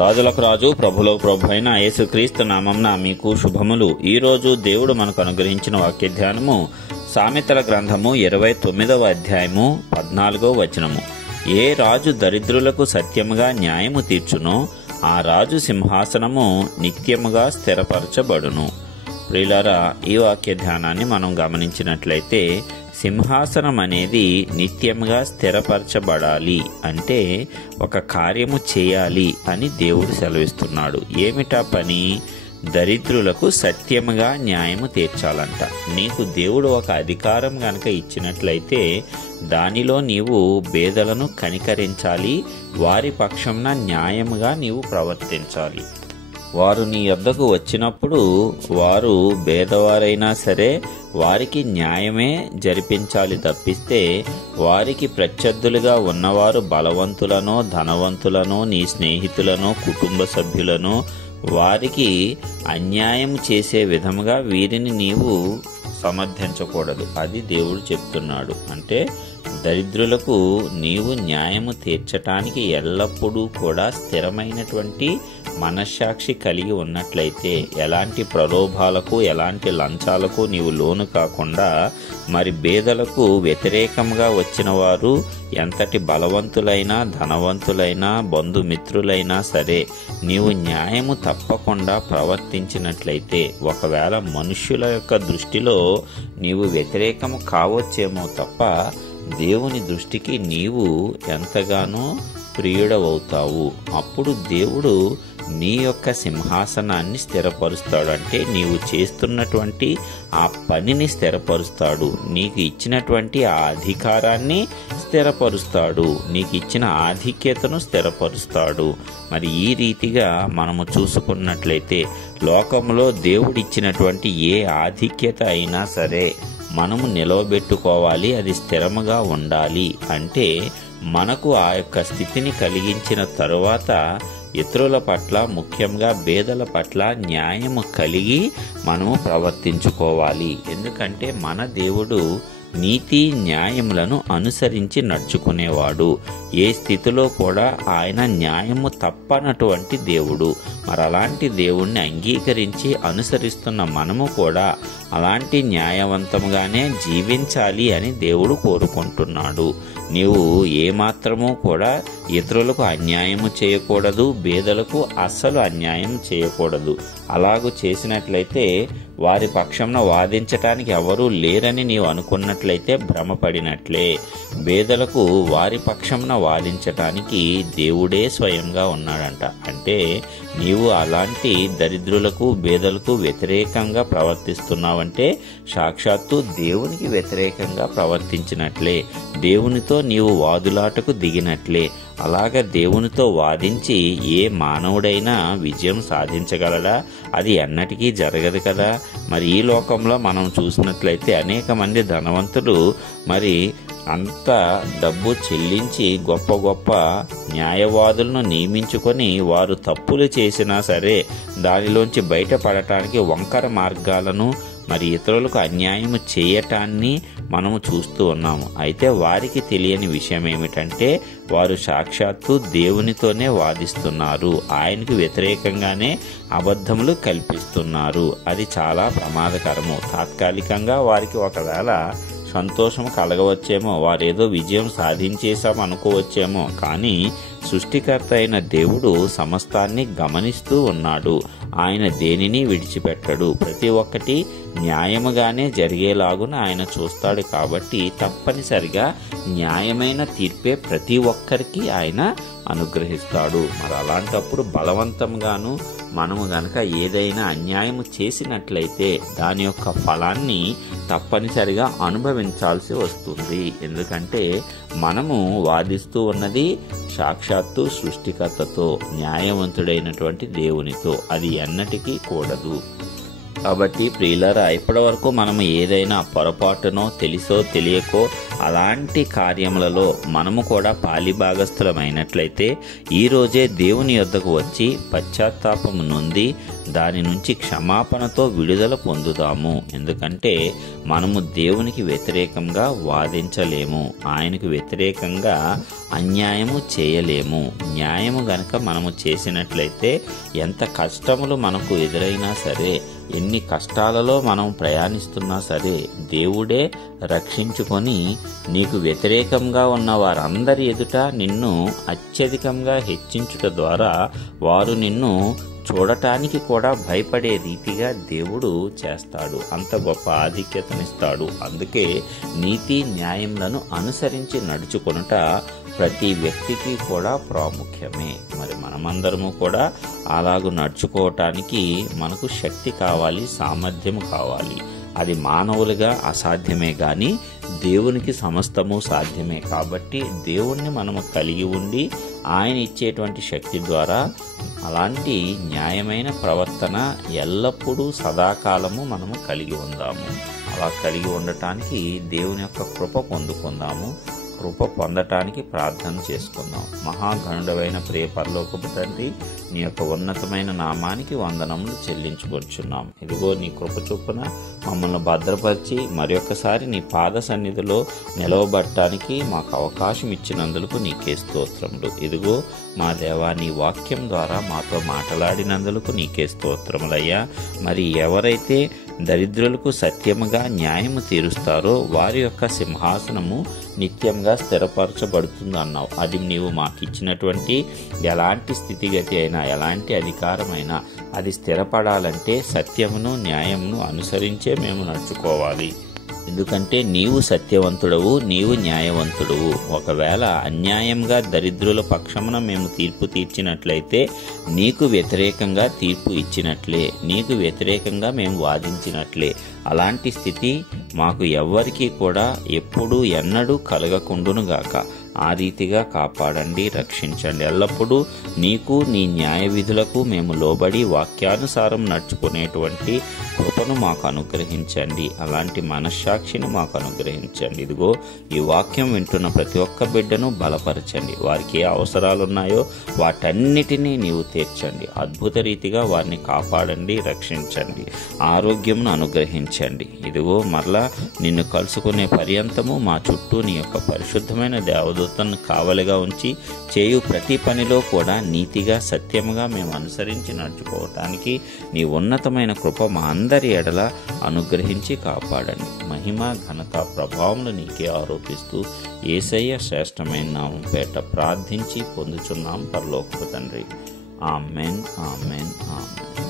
రాజులకు రాజు ప్రభులకు ప్రభు అయిన యేసుక్రీస్తు నామమున మీకు శుభములు. ఈ రోజు దేవుడు మనకు అనుగ్రహించిన వాక్య ధ్యానము సామెతల గ్రంథము 29వ అధ్యాయము 14వ వచనము. ఏ రాజు దరిద్రులకు సత్యముగా న్యాయము తీర్చునో ఆ రాజు సింహాసనము నిత్యముగా స్థిరపరచబడును. ప్రియులారా, ఈ వాక్య ధ్యానాన్ని మనం గమనించినట్లయితే సింహాసనం అనేది నిత్యంగా స్థిరపరచబడాలి అంటే ఒక కార్యము చేయాలి అని దేవుడు సెలవిస్తున్నాడు. ఏమిటా పని? దరిద్రులకు సత్యముగా న్యాయము తీర్చాలంట. నీకు దేవుడు ఒక అధికారం గనక ఇచ్చినట్లయితే దానిలో నీవు పేదలను కనికరించాలి, వారి పక్షంన న్యాయముగా నీవు ప్రవర్తించాలి. వారు నీ యొద్దకు వచ్చినప్పుడు వారు పేదవారైనా సరే వారికి న్యాయమే జరిపించాలి తప్పిస్తే వారికి ప్రత్యర్థులుగా ఉన్నవారు బలవంతులనో ధనవంతులనో నీ స్నేహితులనో కుటుంబ సభ్యులనో వారికి అన్యాయం చేసే విధముగా వీరిని నీవు సమర్థించకూడదు. అది దేవుడు చెప్తున్నాడు. అంటే దరిద్రులకు నీవు న్యాయము తీర్చటానికి ఎల్లప్పుడూ కూడా స్థిరమైనటువంటి మనస్సాక్షి కలిగి ఉన్నట్లయితే ఎలాంటి ప్రలోభాలకు ఎలాంటి లంచాలకు నీవు లోను కాకుండా మరి పేదలకు వ్యతిరేకంగా వచ్చిన వారు ఎంతటి బలవంతులైనా ధనవంతులైనా బంధుమిత్రులైనా సరే నీవు న్యాయము తప్పకుండా ప్రవర్తించినట్లయితే ఒకవేళ మనుష్యుల యొక్క దృష్టిలో నీవు వ్యతిరేకము కావచ్చేమో తప్ప దేవుని దృష్టికి నీవు ఎంతగానో ప్రియుడవవుతావు. అప్పుడు దేవుడు నీ యొక్క సింహాసనాన్ని స్థిరపరుస్తాడు. అంటే నీవు చేస్తున్నటువంటి ఆ పనిని స్థిరపరుస్తాడు, నీకు ఇచ్చినటువంటి ఆ అధికారాన్ని స్థిరపరుస్తాడు, నీకు ఇచ్చిన ఆధిక్యతను స్థిరపరుస్తాడు. మరి ఈ రీతిగా మనము చూసుకున్నట్లయితే లోకంలో దేవుడిచ్చినటువంటి ఏ ఆధిక్యత అయినా సరే మనము నిలవబెట్టుకోవాలి, అది స్థిరముగా ఉండాలి. అంటే మనకు ఆ యొక్క స్థితిని కలిగించిన తరువాత ఇతరుల పట్ల ముఖ్యంగా పేదల పట్ల న్యాయము కలిగి మనము ప్రవర్తించుకోవాలి. ఎందుకంటే మన దేవుడు నీతి న్యాయములను అనుసరించి నడుచుకునేవాడు. ఏ స్థితిలో కూడా ఆయన న్యాయము తప్పనటువంటి దేవుడు. మరి అలాంటి దేవుణ్ణి అంగీకరించి అనుసరిస్తున్న మనము కూడా అలాంటి న్యాయవంతముగానే జీవించాలి అని దేవుడు కోరుకుంటున్నాడు. నీవు ఏమాత్రము కూడా ఇతరులకు అన్యాయము చేయకూడదు, పేదలకు అస్సలు అన్యాయం చేయకూడదు. అలాగూ చేసినట్లయితే వారి పక్షంన వాదించటానికి ఎవరూ లేరని నీవు అనుకున్నట్లయితే భ్రమపడినట్లే. పేదలకు వారి పక్షంన వాదించటానికి దేవుడే స్వయంగా ఉన్నాడంట. అంటే నీవు అలాంటి దరిద్రులకు పేదలకు వ్యతిరేకంగా ప్రవర్తిస్తున్నావంటే సాక్షాత్తు దేవునికి వ్యతిరేకంగా ప్రవర్తించినట్లే, దేవునితో నీవు వాదులాటకు దిగినట్లే. అలాగ దేవునితో వాదించి ఏ మానవుడైనా విజయం సాధించగలడా? అది ఎన్నటికీ జరగదు కదా. మరి ఈ లోకంలో మనం చూసినట్లయితే అనేక మంది ధనవంతులు మరి అంత డబ్బు చెల్లించి గొప్ప గొప్ప న్యాయవాదులను నియమించుకొని వారు తప్పులు చేసినా సరే దానిలోంచి బయటపడటానికి వంకర మార్గాలను మరి ఇతరులకు అన్యాయం చేయటాన్ని మనము చూస్తూ ఉన్నాము. అయితే వారికి తెలియని విషయం ఏమిటంటే వారు సాక్షాత్తు దేవునితోనే వాదిస్తున్నారు, ఆయనకు వ్యతిరేకంగానే అబద్ధములు కల్పిస్తున్నారు. అది చాలా ప్రమాదకరము. తాత్కాలికంగా వారికి ఒకవేళ సంతోషం కలగవచ్చేమో, వారేదో విజయం సాధించేశాం అనుకోవచ్చేమో, కానీ సృష్టికర్త అయిన దేవుడు సమస్తాన్ని గమనిస్తూ ఉన్నాడు. ఆయన దేనిని విడిచిపెట్టడు. ప్రతి ఒక్కటి న్యాయముగానే జరిగేలాగున ఆయన చూస్తాడు. కాబట్టి తప్పనిసరిగా న్యాయమైన తీర్పే ప్రతి ఒక్కరికి ఆయన అనుగ్రహిస్తాడు. మరి అలాంటప్పుడు బలవంతంగాను మనము గనక ఏదైనా అన్యాయము చేసినట్లయితే దాని యొక్క ఫలాన్ని తప్పనిసరిగా అనుభవించాల్సి వస్తుంది. ఎందుకంటే మనము వాదిస్తూ ఉన్నది సాక్షాత్తు సృష్టికర్తతో, న్యాయవంతుడైనటువంటి దేవునితో. అది ఎన్నటికీ కూడదు. కాబట్టి ప్రియులారా, ఇప్పటి వరకు మనము ఏదైనా పొరపాటునో తెలిసో తెలియకో అలాంటి కార్యములలో మనము కూడా పాలిభాగస్థులమైనట్లయితే ఈరోజే దేవుని యొద్దకు వచ్చి పశ్చాత్తాపము నొంది దాని నుంచి క్షమాపణతో విడుదల పొందుదాము. ఎందుకంటే మనము దేవునికి వ్యతిరేకంగా వాదించలేము, ఆయనకు వ్యతిరేకంగా అన్యాయము చేయలేము. న్యాయము గనక మనము చేసినట్లయితే ఎంత కష్టములు మనకు ఎదురైనా సరే, ఎన్ని కష్టాలలో మనం ప్రయాణిస్తున్నా సరే, దేవుడే రక్షించుకొని నీకు వ్యతిరేకంగా ఉన్న వారందరి ఎదుట నిన్ను అత్యధికంగా హెచ్చించుట ద్వారా వారు నిన్ను చూడటానికి కూడా భయపడే రీతిగా దేవుడు చేస్తాడు. అంత గొప్ప ఆధిక్యతనిస్తాడు. అందుకే నీతి న్యాయములను అనుసరించి నడుచుకొనుట ప్రతి వ్యక్తికి కూడా ప్రాముఖ్యమే. మరి మనమందరము కూడా అలాగూ నడుచుకోవటానికి మనకు శక్తి కావాలి, సామర్థ్యము కావాలి. అది మానవులుగా అసాధ్యమే గాని దేవునికి సమస్తము సాధ్యమే. కాబట్టి దేవుణ్ణి మనము కలిగి ఉండి ఆయన ఇచ్చేటువంటి శక్తి ద్వారా అలాంటి న్యాయమైన ప్రవర్తన ఎల్లప్పుడూ సదాకాలము మనము కలిగి ఉందాము. అలా కలిగి ఉండటానికి దేవుని యొక్క కృప పొందుకుందాము. కృప పొందటానికి ప్రార్థన చేసుకుందాం. మహాగణుడవైన ప్రియ పరలోకపు తండ్రి, నీ యొక్క ఉన్నతమైన నామానికి వందనములు చెల్లించుకొచ్చున్నాం. ఇదిగో నీ కృప చొప్పున మమ్మల్ని భద్రపరిచి మరొకసారి నీ పాద సన్నిధిలో నిలవబడటానికి మాకు అవకాశం ఇచ్చినందుకు నీకే స్తోత్రములు. ఇదిగో మా దేవా, నీ వాక్యం ద్వారా మాతో మాట్లాడినందుకు నీకే స్తోత్రములయ్యా. మరి ఎవరైతే దరిద్రులకు సత్యముగా న్యాయము తీరుస్తారో వారి యొక్క సింహాసనము నిత్యంగా స్థిరపరచబడుతుంది అన్నావు. అది నీవు మాకు ఇచ్చినటువంటి ఎలాంటి స్థితిగతి అయినా, ఎలాంటి అధికారమైనా అది స్థిరపడాలంటే సత్యమును న్యాయమును అనుసరించే మేము నడుచుకోవాలి. ఎందుకంటే నీవు సత్యవంతుడవు, నీవు న్యాయవంతుడవు. ఒకవేళ అన్యాయంగా దరిద్రుల పక్షమున మేము తీర్పు తీర్చినట్లయితే నీకు వ్యతిరేకంగా తీర్పు ఇచ్చినట్లే, నీకు వ్యతిరేకంగా మేము వాదించినట్లే. అలాంటి స్థితి మాకు ఎవ్వరికీ కూడా ఎప్పుడూ ఎన్నడూ కలగకుండునుగాక. ఆ రీతిగా కాపాడండి, రక్షించండి. ఎల్లప్పుడూ నీకు, నీ న్యాయ విధులకు మేము లోబడి వాక్యానుసారం నడుచుకునేటువంటి కృపను మాకు అనుగ్రహించండి. అలాంటి మనశ్శాక్షిని మాకు అనుగ్రహించండి. ఇదిగో ఈ వాక్యం వింటున్న ప్రతి ఒక్క బిడ్డను బలపరచండి. వారికి ఏ అవసరాలున్నాయో వాటన్నిటినీ నీవు తీర్చండి. అద్భుత రీతిగా వారిని కాపాడండి, రక్షించండి, ఆరోగ్యమును అనుగ్రహించండి. ఇదిగో మరలా నిన్ను కలుసుకునే పర్యంతము మా చుట్టూ నీ యొక్క పరిశుద్ధమైన దేవదూతను కావలిగా ఉంచి చేయు ప్రతి పనిలో కూడా నీతిగా, సత్యముగా మేము అనుసరించి నడుచుకోవటానికి నీ ఉన్నతమైన కృప మా అందరి ఎడల అనుగ్రహించి కాపాడండి. మహిమ, ఘనత, ప్రభావములు నీకే ఆరోపిస్తూ యేసయ్య శ్రేష్టమైన నామం పేట ప్రార్థించి పొందుచున్నాం పరలోకపు తండ్రి. Amen, amen, amen.